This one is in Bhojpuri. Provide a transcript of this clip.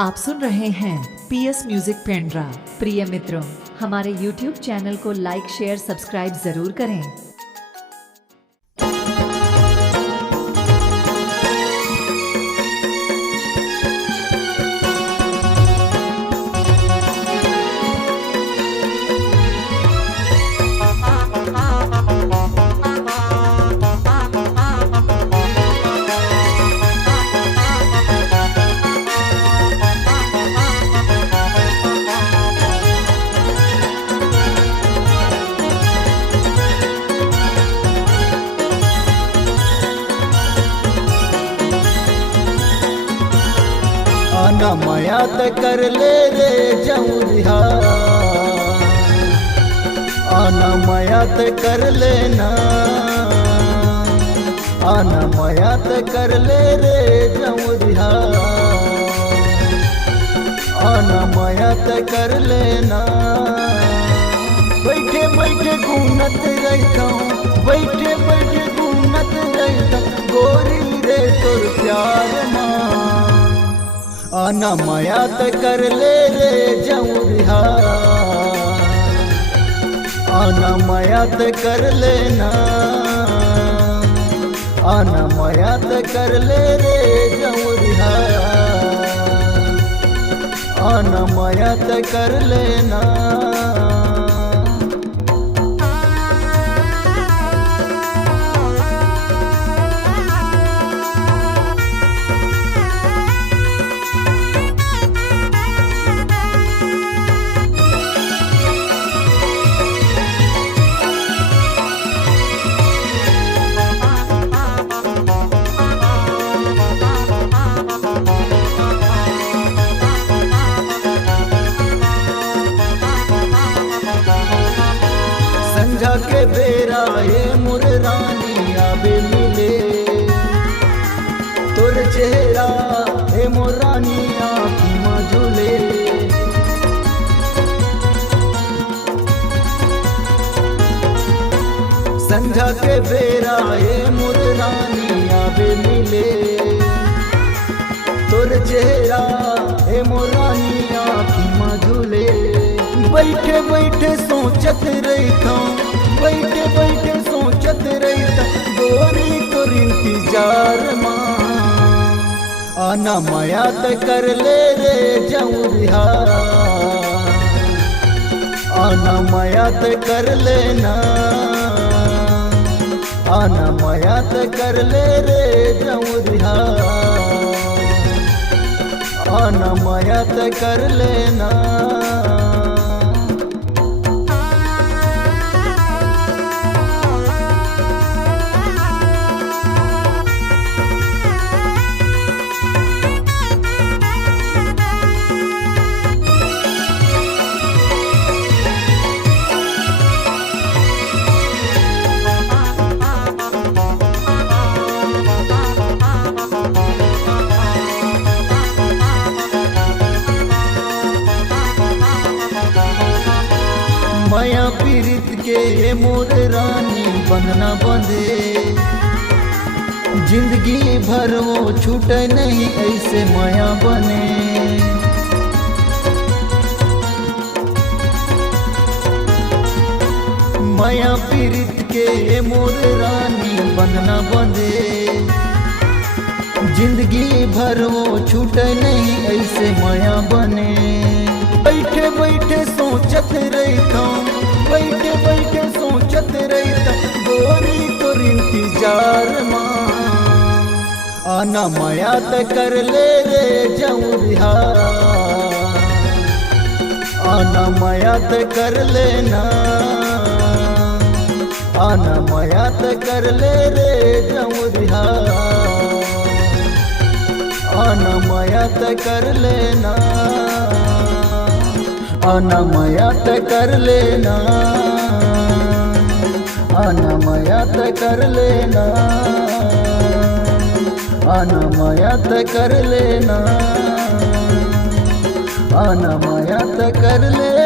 आप सुन रहे हैं पीएस म्यूजिक पेंड्रा। प्रिय मित्रों, हमारे YouTube चैनल को लाइक शेयर सब्सक्राइब जरूर करें। आना मयात कर ले रे जौरिया, आना मयात कर लेना, आना मयात कर ले रे जौरिया, आना मयात कर लेना। बैठे बैठे घूमत रहता हूँ, बैठे बैठे घूमत रहता गोरी रे तोर प्यार माँ। आना मयात कर ले रे जौरिया, आना मयात कर लेना, आना मयात कर ले रे जौरिया, आना मयात कर लेना। संझा के बेरा ये मोर रानी आवे मिले, तोर चेहरा हे मोर रानी आँखी में झूले। संझा के बेरा ये मोर रानी आवे मिले, तोर चेहरा हे मोर रानी आँखी में झूले। बैठे बैठे सोचत रहता, बैठे बैठे सोचत रहता गोरी तोर इंतजार माँ। आना मयात कर ले रे जौरिया, आना मयात कर लेना, आना मयात कर ले रे जौरिया, आना मयात कर लेना। माया पीरित के मोर रानी बनना बंधे, जिंदगी भर वो छूटे नहीं ऐसे माया बने। माया पीरित के मोर रानी बनना बंधे, जिंदगी भर वो छूटे नहीं ऐसे माया बने। बैठे बैठे सोचत रहता, बैठे बैठे सोचत रहता गोरी तोर इंतजार माँ। आना मयात कर ले रे जौरिया, आना मयात कर लेना, आना मयात कर ले रे जौरिया, आना मयात कर लेना, आना मयात कर लेना, आना मयात कर लेना, आना मयात कर लेना, आना मयात कर लेना।